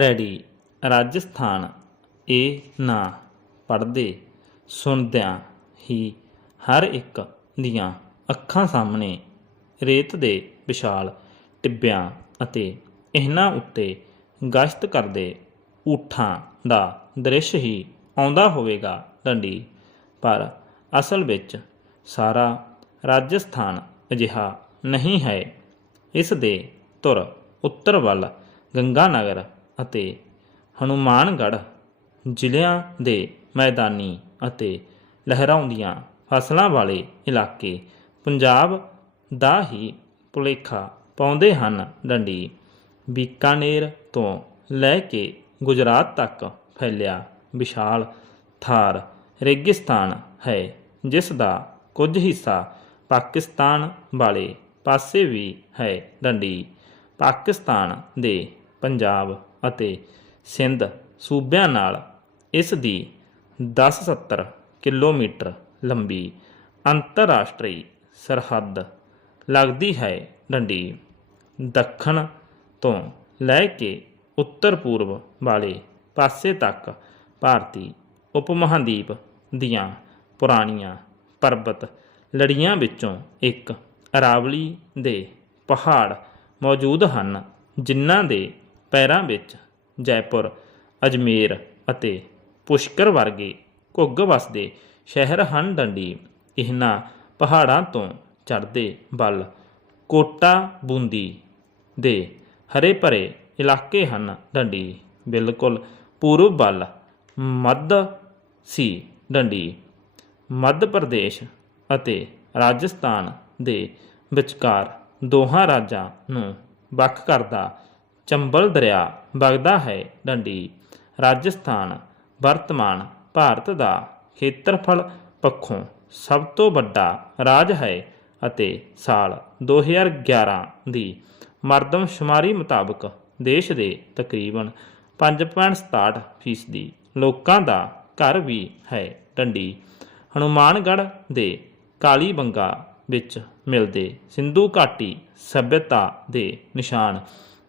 Ready. Rajasthan. ਇਹ ਨਾ ਪੜ੍ਹਦੇ ਸੁਣਦਿਆਂ ਹੀ ਹਰ ਇੱਕ ਦੀਆਂ ਅੱਖਾਂ ਸਾਹਮਣੇ ਰੇਤ ਦੇ ਵਿਸ਼ਾਲ ਟਿੱਬਿਆਂ ਅਤੇ ਇਹਨਾਂ ਉੱਤੇ ਗਸ਼ਤ ਕਰਦੇ ਊਠਾਂ ਦਾ ਦ੍ਰਿਸ਼ ਹੀ ਆਉਂਦਾ ਹੋਵੇਗਾ ਡੰਡੀ। ਪਰ ਅਸਲ ਵਿੱਚ ਸਾਰਾ ਰਾਜਸਥਾਨ ਅਜਿਹਾ ਨਹੀਂ ਹੈ। ਇਸ ਦੇ ਧੁਰ ਉੱਤਰ ਵੱਲ ਗੰਗਾ ਨਗਰ ਅਤੇ ਹਨੂਮਾਨਗੜ੍ਹ ਜ਼ਿਲ੍ਹਿਆਂ ਦੇ ਮੈਦਾਨੀ ਅਤੇ ਲਹਿਰਾਉਂਦੀਆਂ ਫਸਲਾਂ ਵਾਲੇ ਇਲਾਕੇ ਪੰਜਾਬ ਦਾ ਹੀ ਭੁਲੇਖਾ ਪਾਉਂਦੇ ਹਨ। ਡੰਡੀ ਬੀਕਾਨੇਰ ਤੋਂ ਲੈ ਕੇ ਗੁਜਰਾਤ ਤੱਕ ਫੈਲਿਆ ਵਿਸ਼ਾਲ ਥਾਰ ਰੇਗਿਸਤਾਨ ਹੈ, ਜਿਸ ਦਾ ਕੁਝ ਹਿੱਸਾ ਪਾਕਿਸਤਾਨ ਵਾਲੇ ਪਾਸੇ ਵੀ ਹੈ। ਡੰਡੀ ਪਾਕਿਸਤਾਨ ਦੇ ਪੰਜਾਬ ਅਤੇ ਸਿੰਧ ਸੂਬਿਆਂ ਨਾਲ ਇਸ ਦੀ 10-70 ਕਿਲੋਮੀਟਰ ਲੰਬੀ ਅੰਤਰਰਾਸ਼ਟਰੀ ਸਰਹੱਦ ਲੱਗਦੀ ਹੈ ਡੰਡੀ। ਦੱਖਣ ਤੋਂ ਲੈ ਕੇ ਉੱਤਰ ਪੂਰਬ ਵਾਲੇ ਪਾਸੇ ਤੱਕ ਭਾਰਤੀ ਉਪਮਹਾਦੀਪ ਦੀਆਂ ਪੁਰਾਣੀਆਂ ਪਰਬਤ ਲੜੀਆਂ ਵਿੱਚੋਂ ਇੱਕ ਅਰਾਵਲੀ ਦੇ ਪਹਾੜ ਮੌਜੂਦ ਹਨ, ਜਿਨ੍ਹਾਂ ਦੇ ਪੈਰਾਂ ਵਿੱਚ ਜੈਪੁਰ, ਅਜਮੇਰ ਅਤੇ ਪੁਸ਼ਕਰ ਵਰਗੇ ਘੁੱਗ ਵਸਦੇ ਸ਼ਹਿਰ ਹਨ ਡੰਡੀ ਇਹਨਾਂ ਪਹਾੜਾਂ ਤੋਂ ਚੜ੍ਹਦੇ ਵੱਲ ਕੋਟਾ ਬੂੰਦੀ ਦੇ ਹਰੇ ਭਰੇ ਇਲਾਕੇ ਹਨ। ਡੰਡੀ ਬਿਲਕੁਲ ਪੂਰਬ ਵੱਲ ਮੱਧ ਸੀ। ਡੰਡੀ ਮੱਧ ਪ੍ਰਦੇਸ਼ ਅਤੇ ਰਾਜਸਥਾਨ ਦੇ ਵਿਚਕਾਰ ਦੋਹਾਂ ਰਾਜਾਂ ਨੂੰ ਵੱਖ ਕਰਦਾ ਚੰਬਲ ਦਰਿਆ ਵਗਦਾ ਹੈ ਡੰਡੀ। ਰਾਜਸਥਾਨ, ਵਰਤਮਾਨ ਭਾਰਤ ਦਾ ਖੇਤਰਫਲ ਪੱਖੋਂ ਸਭ ਤੋਂ ਵੱਡਾ ਰਾਜ ਹੈ ਅਤੇ ਸਾਲ 2011 ਦੀ ਮਰਦਮਸ਼ੁਮਾਰੀ ਮੁਤਾਬਕ ਦੇਸ਼ ਦੇ ਤਕਰੀਬਨ 5.67 ਫੀਸਦੀ ਲੋਕਾਂ ਦਾ ਘਰ ਵੀ ਹੈ ਡੰਡੀ। ਹਨੂਮਾਨਗੜ੍ਹ ਦੇ ਕਾਲੀਬੰਗਾ ਵਿੱਚ ਮਿਲਦੇ ਸਿੰਧੂ ਘਾਟੀ ਸਭਿਅਤਾ ਦੇ ਨਿਸ਼ਾਨ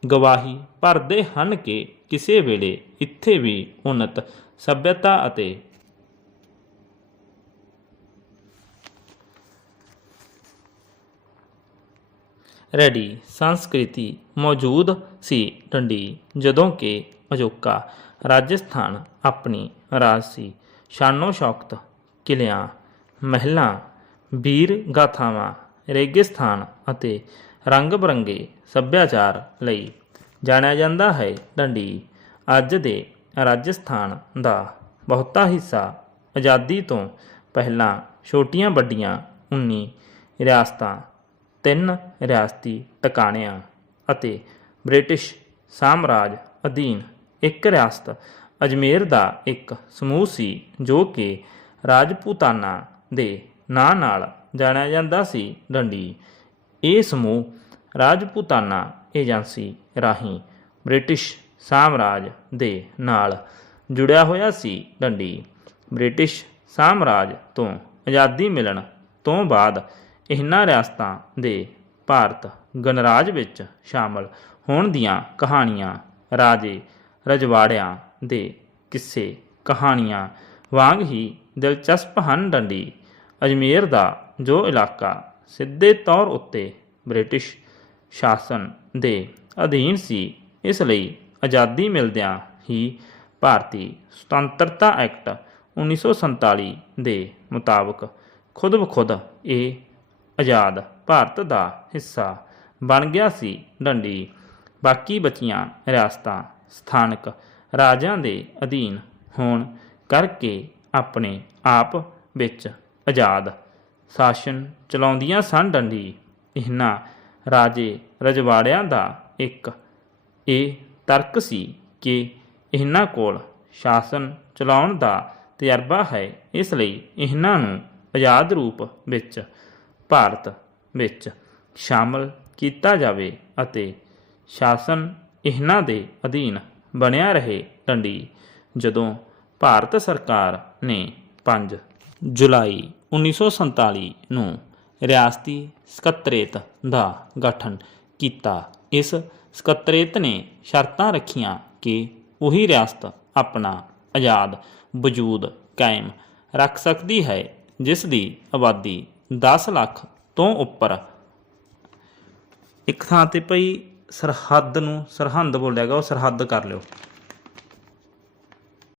ਗਵਾਹੀ ਭਰਦੇ ਹਨ ਕਿ ਕਿਸੇ ਵੇਲੇ ਇੱਥੇ ਵੀ ਉન્નਤ ਸਭਿਅਤਾ ਅਤੇ ਰੈਡੀ ਸੰਸਕ੍ਰਿਤੀ ਮੌਜੂਦ ਸੀ ਡੰਡੀ ਜਦੋਂ ਕਿ ਅਜੋਕਾ ਰਾਜਸਥਾਨ ਆਪਣੀ ਰਾਜ ਸੀ। ਸ਼ਾਨੋ ਸ਼ੌਕਤ ਕਿਲਿਆਂ, ਮਹਿਲਾਂ ਵੀਰ ਗਾਥਾਵਾਂ ਰੇਗਿਸਤਾਨ ਅਤੇ ਰੰਗ ਬਰੰਗੇ ਸੱਭਿਆਚਾਰ ਲਈ ਜਾਣਿਆ ਜਾਂਦਾ ਹੈ ਡੰਡੀ। ਅੱਜ ਦੇ ਰਾਜਸਥਾਨ ਦਾ ਬਹੁਤਾ ਹਿੱਸਾ ਆਜ਼ਾਦੀ ਤੋਂ ਪਹਿਲਾਂ ਛੋਟੀਆਂ ਵੱਡੀਆਂ 19 ਰਿਆਸਤਾਂ, ਤਿੰਨ ਰਿਆਸਤੀ ਟਿਕਾਣਿਆਂ ਅਤੇ ਬ੍ਰਿਟਿਸ਼ ਸਾਮਰਾਜ ਅਧੀਨ ਇੱਕ ਰਿਆਸਤ ਅਜਮੇਰ ਦਾ ਇੱਕ ਸਮੂਹ ਸੀ ਜੋ ਕਿ ਰਾਜਪੂਤਾਨਾ ਦੇ ਨਾਂ ਨਾਲ ਜਾਣਿਆ ਜਾਂਦਾ ਸੀ ਡੰਡੀ। ਇਹ ਸਮੂਹ ਰਾਜਪੂਤਾਨਾ ਏਜੰਸੀ ਰਾਹੀਂ ਬ੍ਰਿਟਿਸ਼ ਸਾਮਰਾਜ ਦੇ ਨਾਲ ਜੁੜਿਆ ਹੋਇਆ ਸੀ। ਡੰਡੀ ਬ੍ਰਿਟਿਸ਼ ਸਾਮਰਾਜ ਤੋਂ ਆਜ਼ਾਦੀ ਮਿਲਣ ਤੋਂ ਬਾਅਦ ਇਹਨਾਂ ਰਿਆਸਤਾਂ ਦੇ ਭਾਰਤ ਗਣਰਾਜ ਵਿੱਚ ਸ਼ਾਮਲ ਹੋਣ ਦੀਆਂ ਕਹਾਣੀਆਂ, ਰਾਜੇ ਰਜਵਾੜਿਆਂ ਦੇ ਕਿੱਸੇ ਕਹਾਣੀਆਂ ਵਾਂਗ ਹੀ ਦਿਲਚਸਪ ਹਨ। ਡੰਡੀ ਅਜਮੇਰ ਦਾ ਜੋ ਇਲਾਕਾ ਸਿੱਧੇ ਤੌਰ ਉੱਤੇ ਬ੍ਰਿਟਿਸ਼ ਸ਼ਾਸਨ ਦੇ ਅਧੀਨ ਸੀ। ਇਸ ਲਈ ਆਜ਼ਾਦੀ ਮਿਲਦਿਆਂ ਹੀ ਭਾਰਤੀ ਸੁਤੰਤਰਤਾ ਐਕਟ 1947 ਦੇ ਮੁਤਾਬਕ ਖੁਦ ਬਖੁਦ ਇਹ ਆਜ਼ਾਦ ਭਾਰਤ ਦਾ ਹਿੱਸਾ ਬਣ ਗਿਆ ਸੀ। ਡੰਡੀ, ਬਾਕੀ ਬਚੀਆਂ ਰਿਆਸਤਾਂ ਸਥਾਨਕ ਰਾਜਾਂ ਦੇ ਅਧੀਨ ਹੋਣ ਕਰਕੇ ਆਪਣੇ ਆਪ ਵਿੱਚ ਆਜ਼ਾਦ ਸ਼ਾਸਨ ਚਲਾਉਂਦੀਆਂ ਸਨ ਡੰਡੀ। ਇਹਨਾਂ ਰਾਜੇ ਰਜਵਾੜਿਆਂ ਦਾ ਇੱਕ ਇਹ ਤਰਕ ਸੀ ਕਿ ਇਹਨਾਂ ਕੋਲ ਸ਼ਾਸਨ ਚਲਾਉਣ ਦਾ ਤਜਰਬਾ ਹੈ। ਇਸ ਲਈ ਇਹਨਾਂ ਨੂੰ ਆਜ਼ਾਦ ਰੂਪ ਵਿੱਚ, ਭਾਰਤ ਵਿੱਚ ਸ਼ਾਮਲ ਕੀਤਾ ਜਾਵੇ ਅਤੇ ਸ਼ਾਸਨ ਇਹਨਾਂ ਦੇ ਅਧੀਨ ਬਣਿਆ ਰਹੇ। ਡੰਡੀ, ਜਦੋਂ ਭਾਰਤ ਸਰਕਾਰ ਨੇ 5 ਜੁਲਾਈ 1947 ਨੂੰ ਰਿਆਸਤੀ ਸਕੱਤਰੇਤ ਦਾ ਗਠਨ ਕੀਤਾ। ਇਸ ਸਕੱਤਰੇਤ ਨੇ ਸ਼ਰਤਾਂ ਰੱਖੀਆਂ ਕਿ ਉਹੀ ਰਿਆਸਤ ਆਪਣਾ ਆਜ਼ਾਦ ਵਜੂਦ ਕਾਇਮ ਰੱਖ ਸਕਦੀ ਹੈ, ਜਿਸ ਦੀ ਆਬਾਦੀ 10 ਲੱਖ ਤੋਂ ਉੱਪਰ ਇੱਕ ਥਾਂ ਤੇ ਪਈ ਸਰਹੱਦ ਨੂੰ ਸਰਹੰਦ ਬੋਲਿਆ ਗਿਆ, ਉਹ ਸਰਹੱਦ ਕਰ ਲਿਓ।